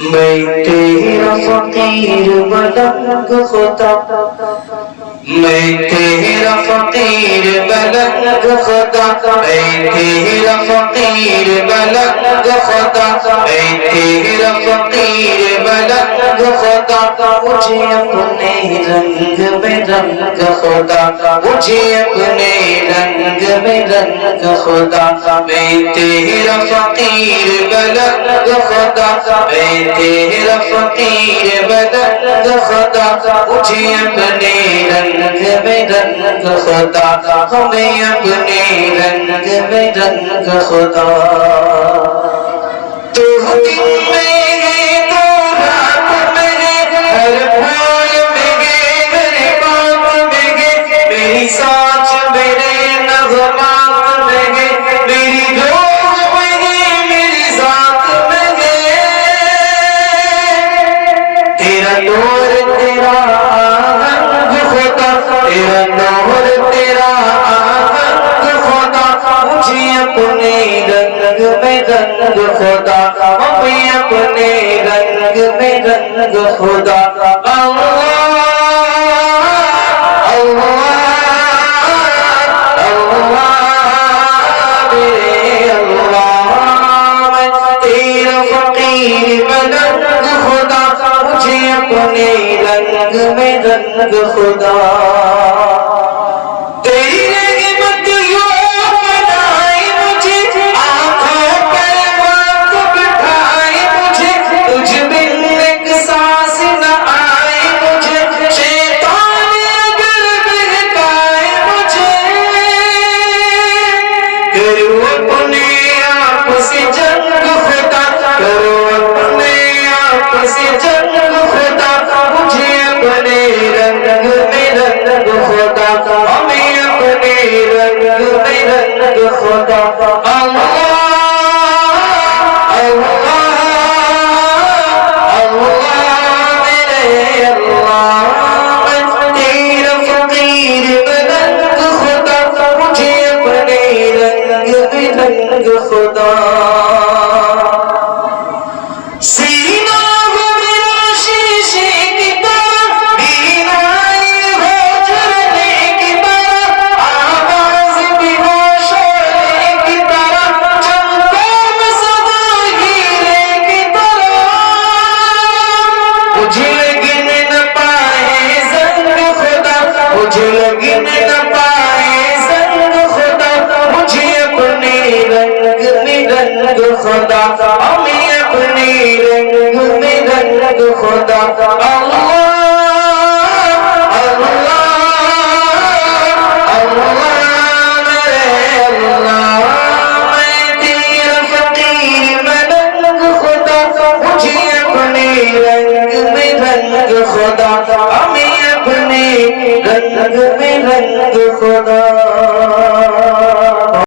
میں تیرا فقیر ملنگ خدا، میں تیرا فقیر ملنگ خدا، میں تیرا فقیر ملنگ خدا، میں تیرا فقیر ملنگ خدا، مجھے اپنے رنگ میں رنگ خدا، مجھے اپنے رنگ میں رنگ خدا، میں تیرا فقیر ملنگ خدا، میں تیرا فقیر ملنگ خدا، مجھے اپنے رنگ میں رنگ خدا، ہمیں اپنے رنگ میں رنگ خدا۔ تو دن میں ہے تو رات میں ہے، ہر پھول میں ہے ہر بات میں ہے، میری سانس میرے نغمات میں ہے، میری روح میں ہے میری ذات میں ہے، تیرا نور تیرا آہنگ خدا، تیرا نور تیرا آہنگ خدا، مجھے اپنے رنگ میں رنگ خدا، ہمیں اپنے رنگ میں رنگ خدا۔ اللہ اللہ اللہ میرے اللہ، میں تیرا فقیر ملنگ خدا، مجھے اپنے رنگ میں رنگ خدا۔ تیری رحمت یوں بنائے مجھے، آنکھوں پر وقت بٹھائے مجھے، تجھ بن ایک سانس نہ آئے مجھے، شیطان اگر بہکائے مجھے، کرو اپنے آپ سے جنگ خدا، کرو اپنے آپ سے جنگ خدا، مجھے اپنے رنگ میں رنگ خدا، ہمیں اپنے رنگ میں رنگ خدا۔ اللہ اللہ اللہ میرے اللہ، میں تیرا فقیر ملنگ خدا، مجھے اپنے رنگ میں رنگ خدا۔ سینہ ہو میرا شیشے کی طرح، بینائی ہو جھرنے کی طرح، آواز بھی ہو شعلے کی طرح، چمکوں میں صدا ہیرے کی طرح، مجھے لگنے نہ پائے زنگ خدا، مجھے لگنے نہ پائے زنگ خدا، مجھے اپنے رنگ میں رنگ خدا، ہمیں اپنے رنگ میں رنگ خدا۔ اللہ اللہ اللہ میرے اللہ، میں تیرا فقیر ملنگ خدا، مجھے اپنے رنگ میں رنگ خدا، ہمیں اپنے رنگ میں رنگ خدا۔